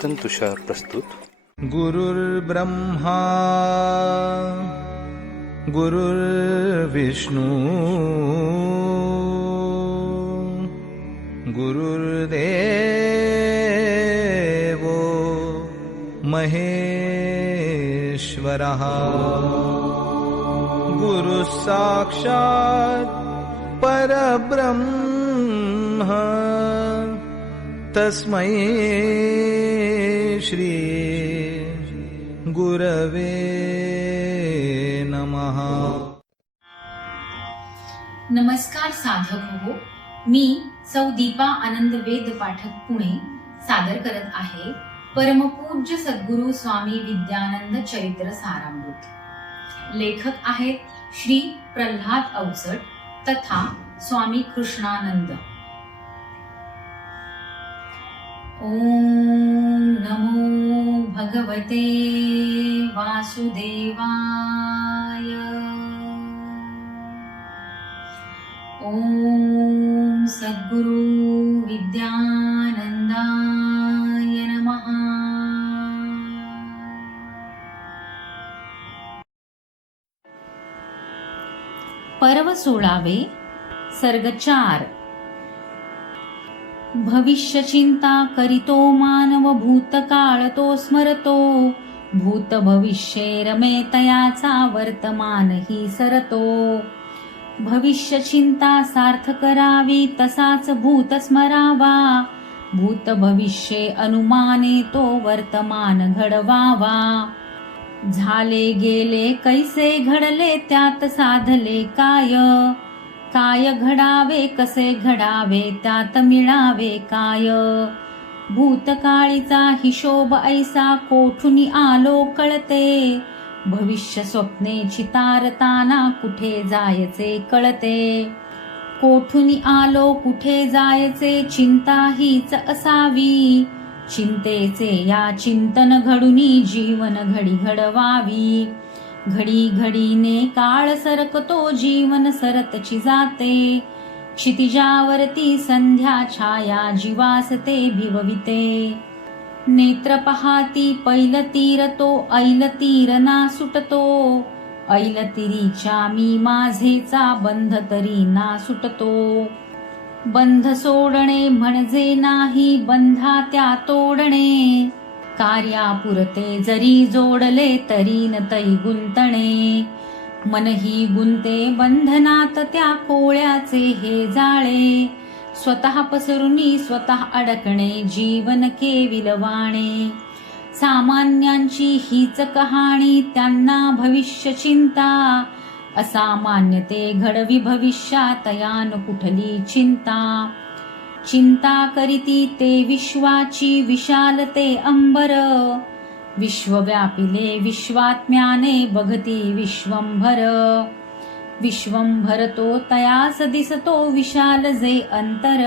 चेतन तुषार प्रस्तुत गुरुर्ब्रह्मा गुरुर्विष्णू गुरुर्देवो महेश्वरः। गुरुः साक्षात् परब्रह्म तस्मै श्री गुरवे नमहा नमस्कार साधक हो मी सौ दीपा आनंद वेद पाठक पुणे सादर करत आहे परमपूज्य सद्गुरु स्वामी विद्यानंद चरित्र सारामृत. लेखक आहेत श्री प्रल्हाद अवचट तथा स्वामी कृष्णानंद. ओम नमो भगवते वासुदेवाय। ॐ सद्गुरु विद्यानन्दाय नमः। पर्व सोळावे सर्ग चार भविष्यचिंता करितो मानव भूतकाळ तो स्मरतो. भूत भविष्ये रमे तयाचा वर्तमान ही सरतो. भविष्य चिंता सार्थ करावी तसाच भूत स्मरावा. भूत भविष्ये अनुमाने तो वर्तमान घडवावा. झाले गेले कैसे घडले त्यात साधले काय? काय घडावे कसे घडावे त्यात मिळावे काय? भूतकाळीचा हिशोब ऐसा कोठुनी आलो कळते? भविष्य स्वप्ने चितारताना कुठे जायचे कळते? कोठुनी आलो कुठे जायचे चिंता हीच असावी. चिंतेचे या चिंतन घडुनी जीवन घडी घडवावी. घडी घडीने काळ सरकतो जीवन सरतची जाते. क्षितिजावरती संध्या छाया जीवासते भिवविते. नेत्र पहाती पैल तीर तो ऐल तीर ना सुटतो. ऐल तिरीच्या मी माझेचा बंध तरी ना सुटतो. बंध सोडणे म्हणजे नाही बंधा त्या तोडणे. कार्यापुरते जरी जोडले तरी न तै गुंतणे. मनही गुंते बंधनात त्या कोळ्याचे हे जाळे. स्वतः पसरुनी स्वतः अडकणे जीवन के विलवाणे सामान्यांची हीच कहाणी त्यांना भविष्य चिंता. असामान्य ते घडवी भविष्यात यान कुठली चिंता. चिंता करीती ते विश्वाची विशालते अंबर. विश्व व्यापिले विश्वात्म्याने बघती विश्वंभर. विश्वंभर तो तयास दिसतो विशाल जे अंतर.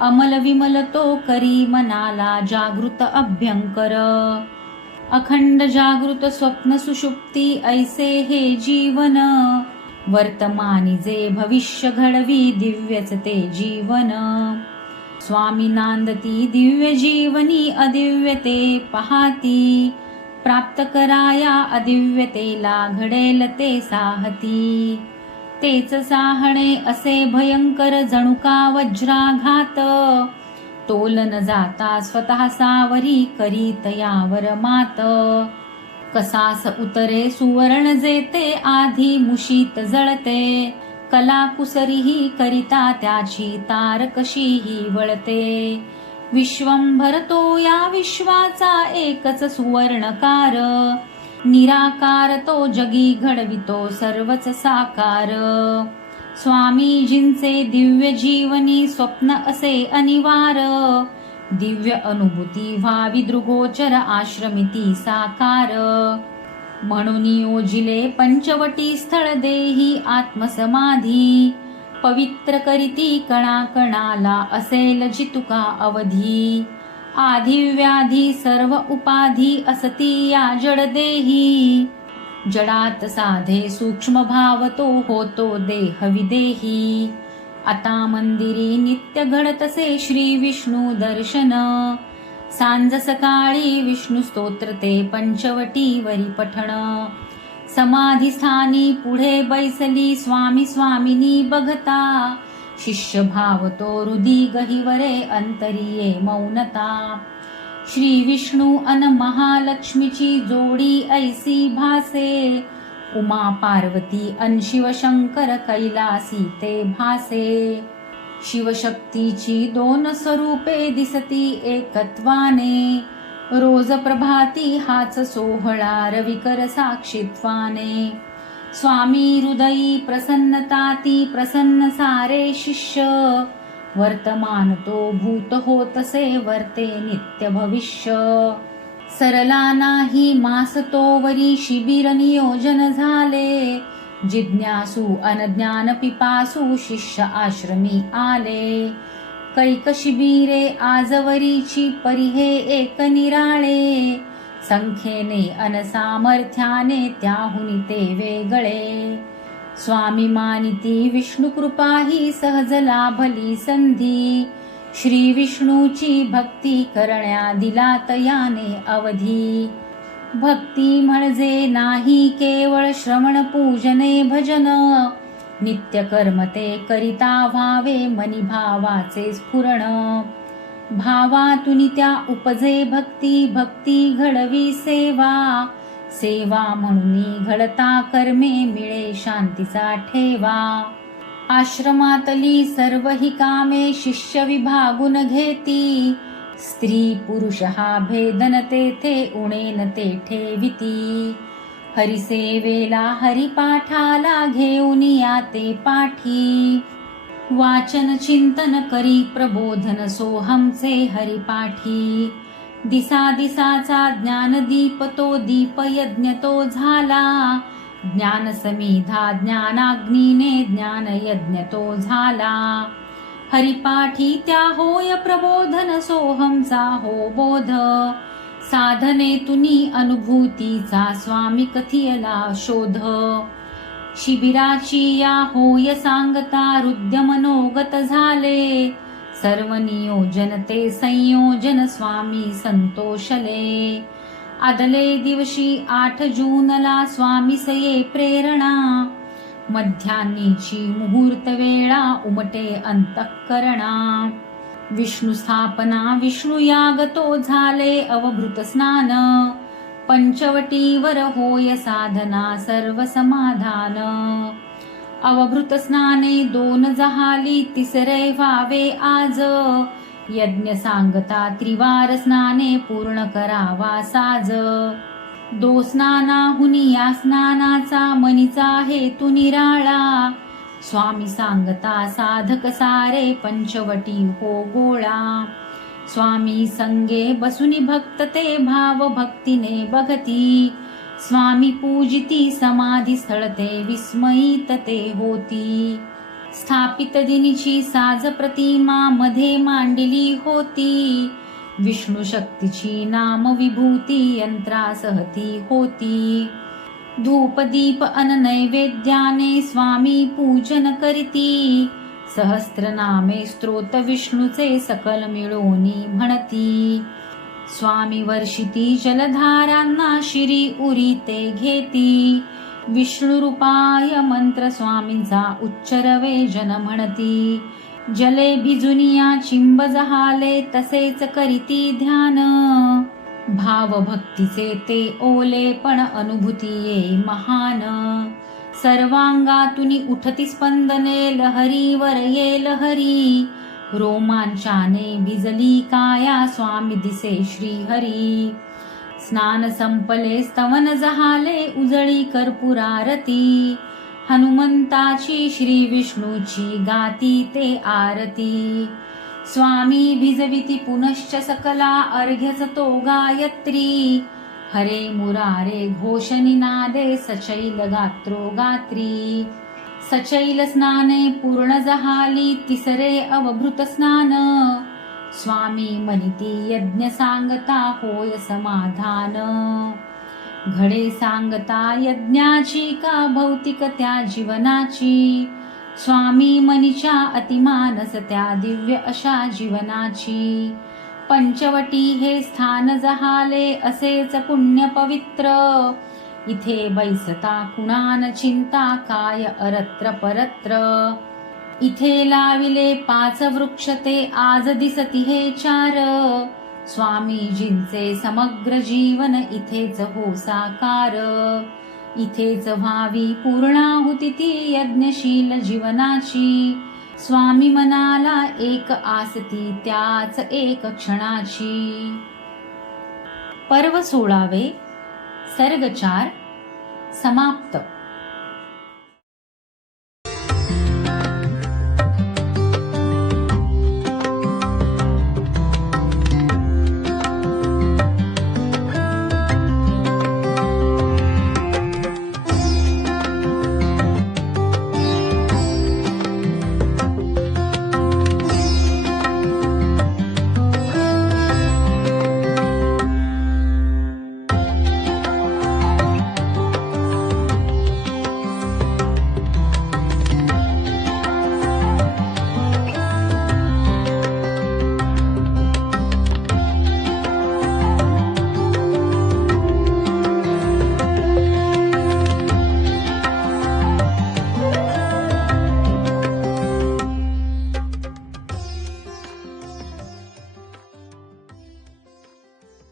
अमल विमल तो करी मनाला जागृत अभ्यंकर. अखंड जागृत स्वप्न सुषुप्ती ऐसे हे जीवन. वर्तमानी जे भविष्य घडवी दिव्यच ते जीवन. स्वामी नांदती दिव्य जीवनी अदिव्यते पहाती. प्राप्त कराया अदिव्यतेला घडेल ते साहती. तेच साहणे असे भयंकर जणुका वज्राघात. तोलन जाता स्वतः सावरी करीत यावर मात. कसास उतरे सुवर्ण जेते आधी मुशीत जळते. कला कुसरीही करिता त्याची तार कशीही वळते. विश्वंभर तो या विश्वाचा एकच सुवर्णकार. निराकार तो जगी घडवितो सर्वच साकार. स्वामीजींचे दिव्य जीवनी स्वप्न असे अनिवार. दिव्य अनुभूती व्हावी दृगोचर आश्रमिती साकार. म्हणून योजिले पंचवटी स्थळ देही आत्मसमाधी. पवित्र करीती कणा कणाला असेल जितुका अवधी. आधी व्याधी सर्व उपाधी असती या जड देही. जडात साधे सूक्ष्म भाव तो होतो देह विदेही आता मंदिरी नित्य घडतसे श्री विष्णू दर्शन. सांज सकाळी विष्णू स्तोत्र ते पंचवटीवरी पठण. समाधिस्थानी पुढे बैसली स्वामी स्वामिनी बघता. शिष्य भाव तो हृदी गहिवरे अंतरिये मौनता. श्री विष्णू अन महालक्ष्मीची जोडी ऐसी भासे. उमा पार्वती अन शिवशंकर कैलासी ते भासे. शिवशक्तीची दोन स्वरूपे दिसती एकत्वाने. रोज प्रभाती हाच सोहळा रविकर साक्षित्वाने. स्वामी हृदयी प्रसन्नता ती प्रसन्न सारे शिष्य. वर्तमान तो भूत होतसे वर्ते नित्य भविष्य. सरला नाही मास तोवरी शिबिर नियोजन झाले. जिज्ञासू अनज्ञान पिपासू शिष्य आश्रमी आले. कैक शिबिरे आजवरीची परिहे एक निराळे. संख्येने अनसामर्थ्याने त्याहुनी ते वेगळे. स्वामी मानिती विष्णू ही सहज लाभली संधी. श्री विष्णूची भक्ती करण्या दिला तयाने अवधी. भक्ती म्हणजे नाही केवळ श्रवण पूजने भजन. नित्य कर्म ते करिता व्हावे मनी भावाचे स्फुरण. भावातून त्या उपजे भक्ती भक्ती घडवी सेवा. सेवा म्हणून घडता कर्मे मिळे शांतीचा ठेवा. आश्रमातली सर्व ही कामे शिष्य विभागून घेती. स्त्री पुरुष हा भेदन तेथे उणेन ते ठेविती हरिसेवेला हरिपाठाला घेऊन या ते पाठी. वाचन चिंतन करी प्रबोधन सोहमचे हरिपाठी. दिसा दिसाचा ज्ञानदीप तो दीप यज्ञ तो झाला. ज्ञान समिधा ज्ञानाग्नीने ज्ञान यज्ञ तो झाला. हरिपाठी त्या होय प्रबोधन सोहमचा हो बोध. साधने तुनी अनुभूतीचा स्वामी कथियला शोध. शिबिराची या होय सांगता हृदय मनोगत झाले. सर्व नियोजन ते संयोजन स्वामी संतोषले. आदले दिवशी आठ जूनला स्वामी सये प्रेरणा. मध्यान्नीची मुहूर्त वेळा उमटे अंतःकरणा. विष्णू स्थापना विष्णू यागतो झाले अवभृत स्नान. पंचवटीवर होय साधना सर्व समाधान. अवभृत स्नाने दोन जहाली तिसरे व्हावे आज. यज्ञ सांगता त्रिवार स्नाने पूर्ण करावा साज. दो स्नानाहुनी या स्नानाचा मनीचा हेतू निराळा. स्वामी सांगता साधक सारे पंचवटी हो गोळा. स्वामी संगे बसुनी भक्त ते भाव भक्तीने बघती. स्वामी पूजिती समाधी स्थळते विस्मयी ते होती. स्थापित दिनीची साज प्रतिमा मध्ये मांडली होती. विष्णू शक्तीची नाम विभूती यंत्रासहती होती. धूप दीप अन नैवेद्याने स्वामी पूजन करीती. सहस्त्रनामे स्तोत्र विष्णूचे सकल मिळोनी म्हणती. स्वामी वर्षिती जलधारांना शिरी उरी ते घेती. विष्णुरूपाय मंत्रस्वामींचा उच्चरवे जन म्हणती जले भिजुनिया चिंब जहाले तसेच करीती ध्यान. भाव भक्तीचे ते ओले पण अनुभूती ये महान. सर्वांगातुनी उठती स्पंदने लहरीवर ये लहरी. रोमांचाने भिजली काया स्वामी दिसे श्रीहरी. स्नान संपले स्तवन जहाले उजळी कर्पुरारती। हनुमंताची श्री विष्णूची गाती ते आरती। स्वामी भिजविती पुनश्च सकला अर्घ्यच तो गायत्री। हरे मुरारे घोषनिनादे सचैल गात्रो गात्री। सचैल स्नाने पूर्ण जहाली तिसरे अवभृत स्नान। स्वामी मनिती यज्ञ सांगता होय समाधान. घडे सांगता यज्ञाची का भौतिक त्या जीवनाची? स्वामी मनीच्या अतिमानस त्या दिव्य अशा जीवनाची. पंचवटी हे स्थान जहाले असेच पुण्य पवित्र. इथे बैसता कुणान चिंता काय अरत्र परत्र? इथे लाविले पाच वृक्ष ते आज दिसती हे चार. स्वामीजींचे समग्र जीवन इथेच हो साकार इथेच व्हावी पूर्णाहुती ती यज्ञशील जीवनाची. स्वामी मनाला एक आसती त्याच एक क्षणाची. पर्व सोळावे सर्ग चार समाप्त.